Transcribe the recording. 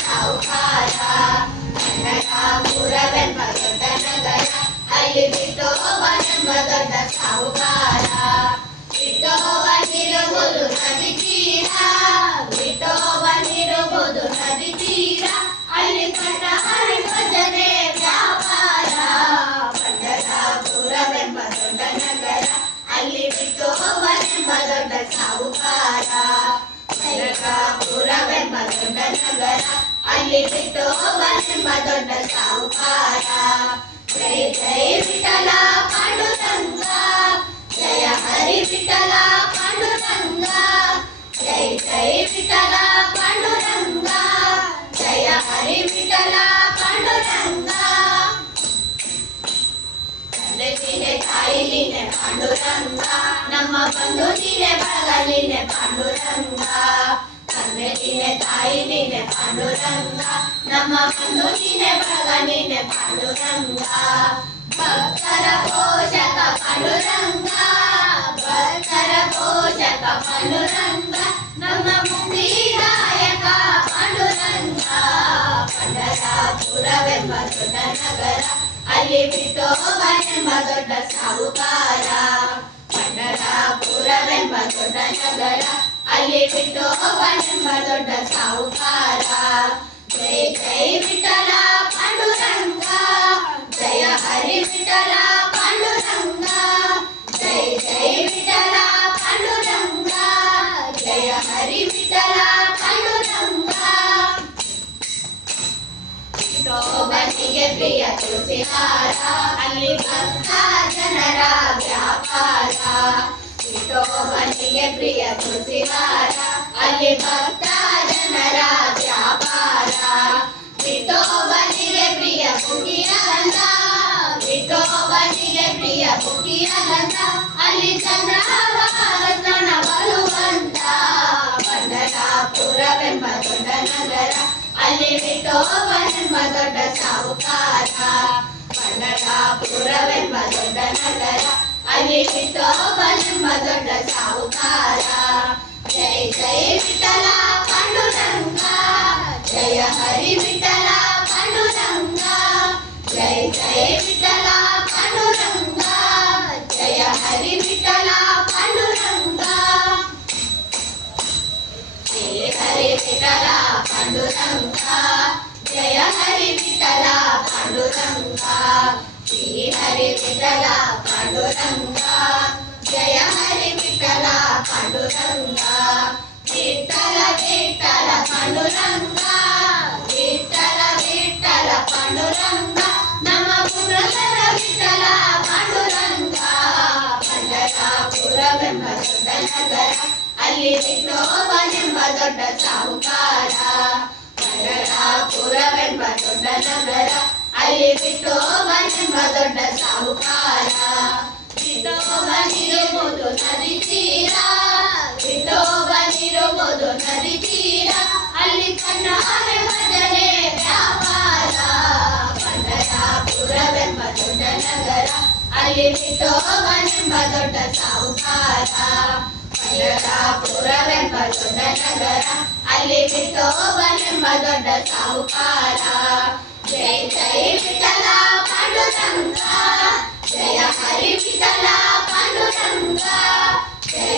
ಸಾಹುಕಾರ ಪಂಢರಾಪುರವೆಂಬ ದೊಡ್ಡ ನಗರ ಅಲ್ಲಿ ವಿಠೋಬನೆಂಬ ದೊಡ್ಡ ಸಾಹುಕಾರ ವಿಠೋಬನಿರುವುದು ನದಿ ತೀರ ವಿಠೋಬನಿರುವುದು ನದಿ ತೀರ ಅಲ್ಲಿ ಕಟ್ಟ ಹರಿ ಭಜನೆ ವ್ಯಾಪಾರ ಪಂಢರಾಪುರವೆಂಬ ದೊಡ್ಡ ನಗರ ಅಲ್ಲಿ ವಿಠೋಬನೆಂಬ ದೊಡ್ಡ ಸಾಹುಕಾರ ಪಂಢರಾಪುರವೆಂಬ ದೊಡ್ಡ ನಗರ ಅಲ್ಲಿ ವಿಠೋಬನೆಂಬ ದೊಡ್ಡ ಸಾಹುಕಾರ ಜೈ ಜೈ ವಿಠಲ ಪಾಂಡುರಂಗ ಜಯ ಹರಿ ವಿಠಲ ಪಾಂಡುರಂಗ ಜೈ ಜೈ ವಿಠಲ ಪಾಂಡುರಂಗ ಜಯ ಹರಿ ವಿಠಲ ಪಾಂಡುರಂಗ ತಂದೆ ನೀನೆ ತಾಯಿ ನೀನೆ ಪಾಂಡುರಂಗ ನಮ್ಮ ಬಂಧು ನೀನೆ ಬಳಗ ನೀನೆ ಪಾಂಡುರಂಗ ತಂದೆ ನೀನೆ ತಾಯಿ ನೀನೆ ಪಾಂಡುರಂಗ ನಮ್ಮ ಬಂಧು ನೀನೆ ಬಳಗ ನೀನೆ ಪಾಂಡುರಂಗ ಭಕ್ತರ ಪೋಷಕ ಪಾಂಡುರಂಗ ಭಕ್ತರ ಪೋಷಕ ಪಾಂಡುರಂಗ ನಮ್ಮ ಮುಕ್ತಿದಾಯಕ ಪಾಂಡುರಂಗ ಪಂಢರಾಪುರವೆಂಬ ದೊಡ್ಡ ನಗರ ಅಲ್ಲಿ ವಿಠೋಬನೆಂಬ ದೊಡ್ಡ ಸಾಹುಕಾರ ಪಂಢರಾಪುರವೆಂಬ ದೊಡ್ಡ ನಗರ ಅಲ್ಲಿ ವಿಠೋಬನೆಂಬ ದೊಡ್ಡ ಸಾಹುಕಾರ ಜೈ ಜೈ ವಿಠಲ ಪಾಂಡುರಂಗ ಜಯ ಹರಿ ವಿಠಲ ಪಾಂಡುರಂಗ ಜೈ ಜೈ ವಿಠಲ ಪಾಂಡುರಂಗ ಜಯ ಹರಿ ವಿಠಲ ಪಾಂಡುರಂಗ ವಿಠೋಬನಿಗೆ ಪ್ರಿಯ ತುಳಸಿಹಾರ ಅಲ್ಲಿ ಭಕ್ತ ಜನರ ವ್ಯಾಪಾರ ವಿಠೋಬನಿಗೆ ಪ್ರಿಯ ತುಳಸಿಹಾರ ಅಲ್ಲಿ ಭಕ್ತ ಜನರ ವ್ಯಾಪಾರ ವಿಠೋಬನಿಗೆ ಪ್ರಿಯ ಪುಟಿಯ ಗಂಧ ವಿಠೋಬನಿಗೆ ಪ್ರಿಯ ಪುಟಿಯ ಗಂಧ ಅಲ್ಲಿ ಚಂದ್ರಹಾರತನ ಬಲುವಂತ ಪಂಢರಾಪುರವೆಂಬ ದೊಡ್ಡ ನಗರ ಅಲ್ಲಿ ವಿಠೋಬನೆಂಬ ದೊಡ್ಡ ಸಾಹುಕಾರ ಪಂಢರಾಪುರವೆಂಬ ದೊಡ್ಡ ನಗರ ಅಲ್ಲಿ ವಿಠೋಬನೆಂಬ ದೊಡ್ಡ ಸಾಹುಕಾರ ಜೈ ಜೈ ವಿಠಲ ಪಾಂಡುರಂಗ ಜಯ ಹರಿ ವಿಠಲ ಪಾಂಡುರಂಗ ಜೈ ಜೈ ವಿಠಲ ಪಾಂಡುರಂಗ ಜಯ ಹರಿ ವಿಠಲ ಪಾಂಡುರಂಗ ಶ್ರೀ ಹರಿ ವಿಠಲ ಪಾಂಡುರಂಗ ಜಯ ಹರಿ ವಿಠಲ ಪಾಂಡುರಂಗ ಶ್ರೀ ಹರಿ ವಿಠಲ ಪಾಂಡುರಂಗ ಜಯ ಹರಿ ವಿಠಲ ಪಾಂಡುರಂಗ ವಿಠಲ ವಿಠಲ ಪಾಂಡುರಂಗ ವಿಠಲ ವಿಠಲ ಪಾಂಡುರಂಗ ನಮ್ಮ ಪುರಸರ ವಿಠಲ ಪಾಂಡುರಂಗ ಪಂಢರಾಪುರವೆಂಬ ದೊಡ್ಡ ನಗರ ಅಲ್ಲಿ ವಿಠೋಬನೆಂಬ ದೊಡ್ಡ ಸಾಹುಕಾರ ಪಂಢರಾಪುರವೆಂಬ ದೊಡ್ಡ ನಗರ ಅಲ್ಲಿ ವಿಠೋಬನೆಂಬ ದೊಡ್ಡ ಸಾಹುಕಾರ ವಿಠೋಬನಿರುವುದು ನದಿ ತೀರ ವಿಠೋಬನಿರುವುದು ನದಿ ತೀರ ಅಲ್ಲಿ ಕಣ್ಣ ಹರೆ ಭಜನೆ ವ್ಯಾಪಾರ ಪಂಢರಾಪುರವೆಂಬ ದೊಡ್ಡ ನಗರ ಅಲ್ಲಿ ವಿಠೋಬನೆಂಬ ದೊಡ್ಡ ಸಾಹುಕಾರ ಪಂಢರಾಪುರವೆಂಬ ದೊಡ್ಡ ನಗರ ಅಲ್ಲಿ ವಿಠೋಬನೆಂಬ ದೊಡ್ಡ ಸಾಹುಕಾರ ಜೈ ಜೈ ವಿಠಲ ಪಾಂಡುರಂಗ ಜಯ ಹರಿ ವಿಠಲ ಪಾಂಡುರಂಗ ಜೈ